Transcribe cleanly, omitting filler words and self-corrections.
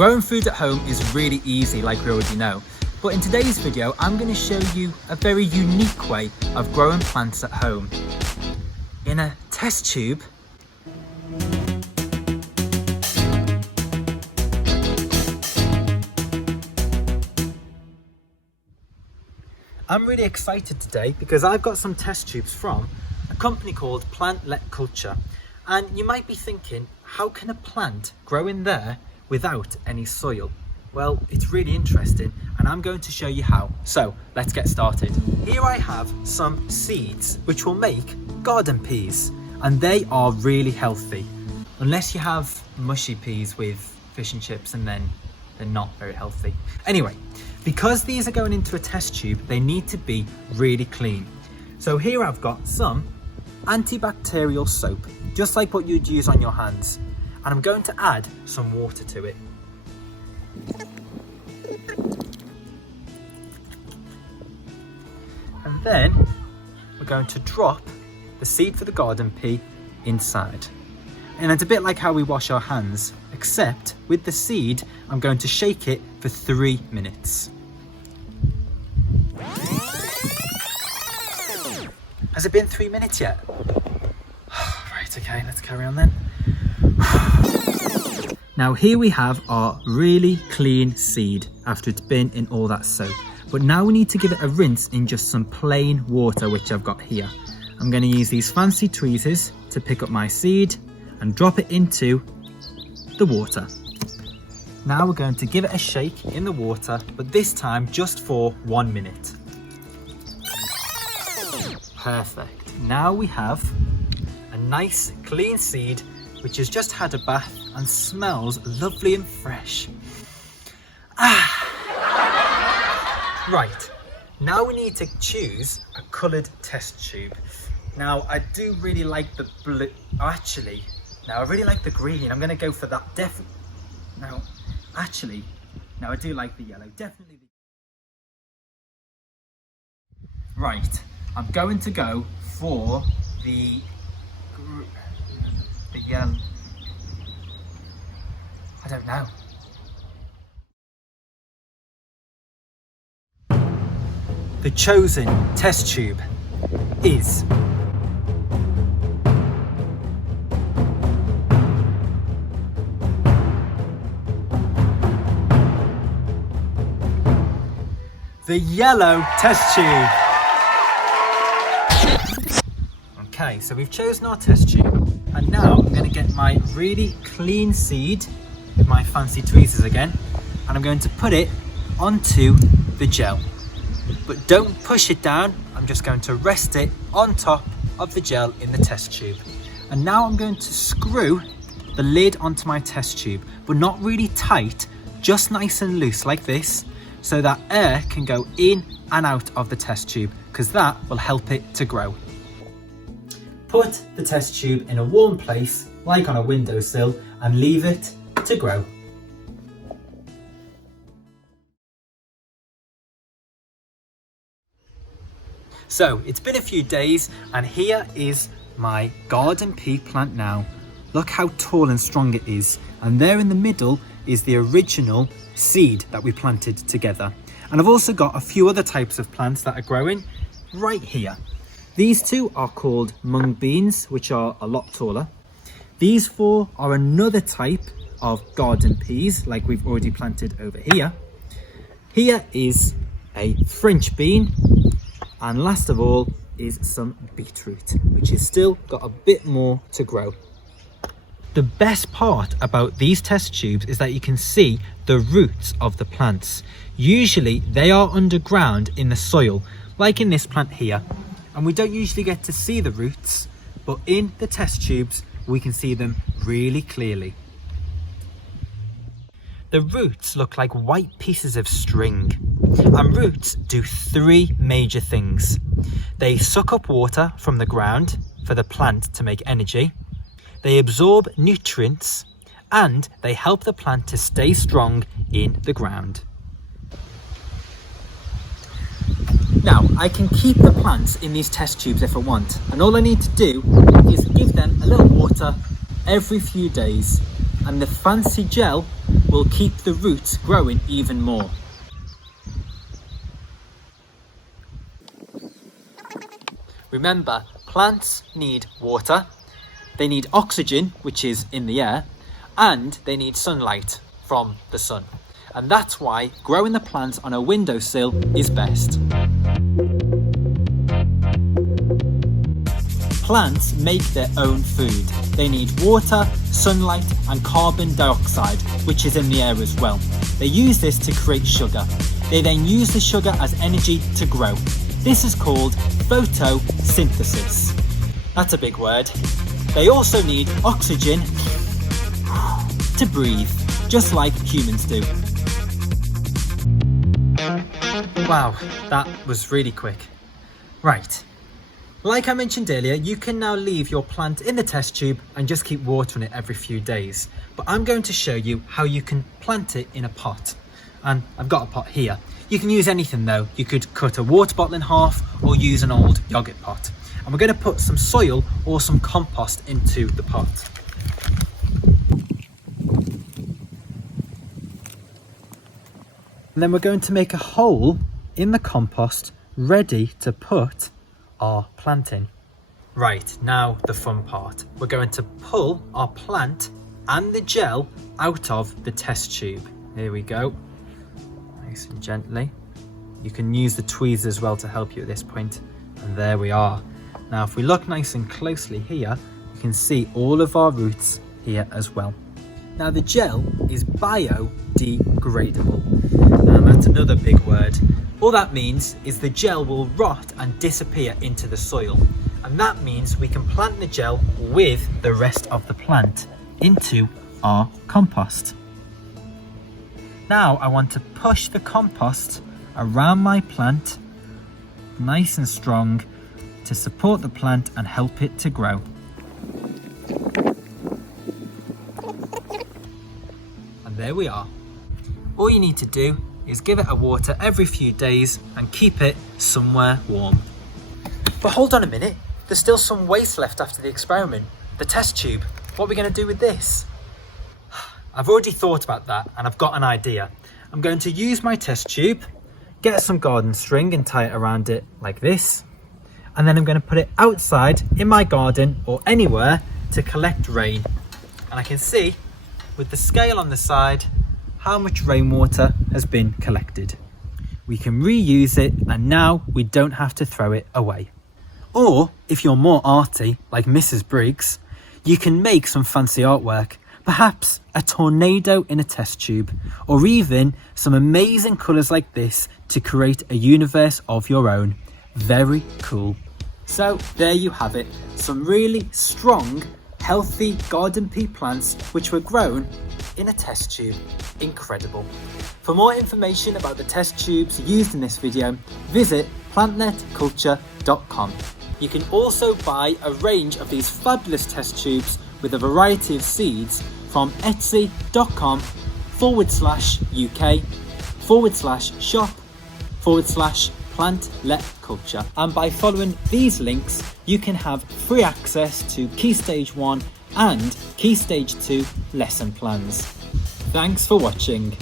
Growing food at home is really easy, like we already know. But in today's video, I'm going to show you a very unique way of growing plants at home. In a test tube. I'm really excited today because I've got some test tubes from a company called Plantlet. And you might be thinking, how can a plant grow in there without any soil? Well, it's really interesting and I'm going to show you how. So let's get started. Here I have some seeds which will make garden peas, and they are really healthy. Unless you have mushy peas with fish and chips, and then they're not very healthy. Anyway, because these are going into a test tube, they need to be really clean. So here I've got some antibacterial soap, just like what you'd use on your hands. And I'm going to add some water to it. And then we're going to drop the seed for the garden pea inside. And it's a bit like how we wash our hands, except with the seed, I'm going to shake it for 3 minutes. Has it been 3 minutes yet? Right, okay, let's carry on then. Now here we have our really clean seed after it's been in all that soap. But now we need to give it a rinse in just some plain water, which I've got here. I'm going to use these fancy tweezers to pick up my seed and drop it into the water. Now we're going to give it a shake in the water, but this time just for 1 minute. Perfect. Now we have a nice clean seed which has just had a bath and smells lovely and fresh. Right, now we need to choose a coloured test tube. Now I do really like the blue, I really like the green. I'm going to go for that No, I do like the yellow, definitely. Right, I'm going to go for the I don't know. The chosen test tube is the yellow test tube. Okay, so we've chosen our test tube, and now I'm going to get my really clean seed with my fancy tweezers again, and I'm going to put it onto the gel. But don't push it down, I'm just going to rest it on top of the gel in the test tube. And now I'm going to screw the lid onto my test tube, but not really tight, just nice and loose like this, so that air can go in and out of the test tube, because that will help it to grow. Put the test tube in a warm place, like on a windowsill, and leave it to grow. So it's been a few days, and here is my garden pea plant now. Look how tall and strong it is, and there in the middle is the original seed that we planted together. And I've also got a few other types of plants that are growing right here. These two are called mung beans, which are a lot taller. These four are another type of garden peas, like we've already planted over here. Here is a French bean, and last of all is some beetroot, which has still got a bit more to grow. The best part about these test tubes is that you can see the roots of the plants. Usually they are underground in the soil, like in this plant here, and we don't usually get to see the roots, but in the test tubes we can see them really clearly. The roots look like white pieces of string, and roots do 3 major things. They suck up water from the ground for the plant to make energy, they absorb nutrients, and they help the plant to stay strong in the ground. Now, I can keep the plants in these test tubes if I want, and all I need to do is give them a little water every few days, and the fancy gel will keep the roots growing even more. Remember, plants need water, they need oxygen, which is in the air, and they need sunlight from the sun. And that's why growing the plants on a windowsill is best. Plants make their own food. They need water, sunlight, and carbon dioxide, which is in the air as well. They use this to create sugar. They then use the sugar as energy to grow. This is called photosynthesis. That's a big word. They also need oxygen to breathe, just like humans do. Wow, that was really quick. Right. Like I mentioned earlier, you can now leave your plant in the test tube and just keep watering it every few days. But I'm going to show you how you can plant it in a pot. And I've got a pot here. You can use anything though. You could cut a water bottle in half or use an old yogurt pot. And we're going to put some soil or some compost into the pot. And then we're going to make a hole in the compost ready to put our plant in. Right, now the fun part. We're going to pull our plant and the gel out of the test tube. Here we go. Nice and gently. You can use the tweezers as well to help you at this point. And there we are. Now if we look nice and closely here, you can see all of our roots here as well. Now the gel is biodegradable. That's another big word. All that means is the gel will rot and disappear into the soil. And that means we can plant the gel with the rest of the plant into our compost. Now I want to push the compost around my plant, nice and strong, to support the plant and help it to grow. And there we are. All you need to do is give it a water every few days and keep it somewhere warm. But hold on a minute, there's still some waste left after the experiment. The test tube, what are we going to do with this? I've already thought about that and I've got an idea. I'm going to use my test tube, get some garden string and tie it around it like this. And then I'm going to put it outside in my garden or anywhere to collect rain. And I can see with the scale on the side how much rainwater has been collected. We can reuse it and now we don't have to throw it away. Or if you're more arty like Mrs. Briggs, you can make some fancy artwork, perhaps a tornado in a test tube, or even some amazing colours like this to create a universe of your own. Very cool. So there you have it, some really strong, healthy garden pea plants which were grown in a test tube. Incredible. For more information about the test tubes used in this video, visit plantletculture.com. You can also buy a range of these fabulous test tubes with a variety of seeds from etsy.com/uk/shop/plantletculture. And by following these links, you can have free access to Key Stage 1 and Key Stage 2 lesson plans. Thanks for watching.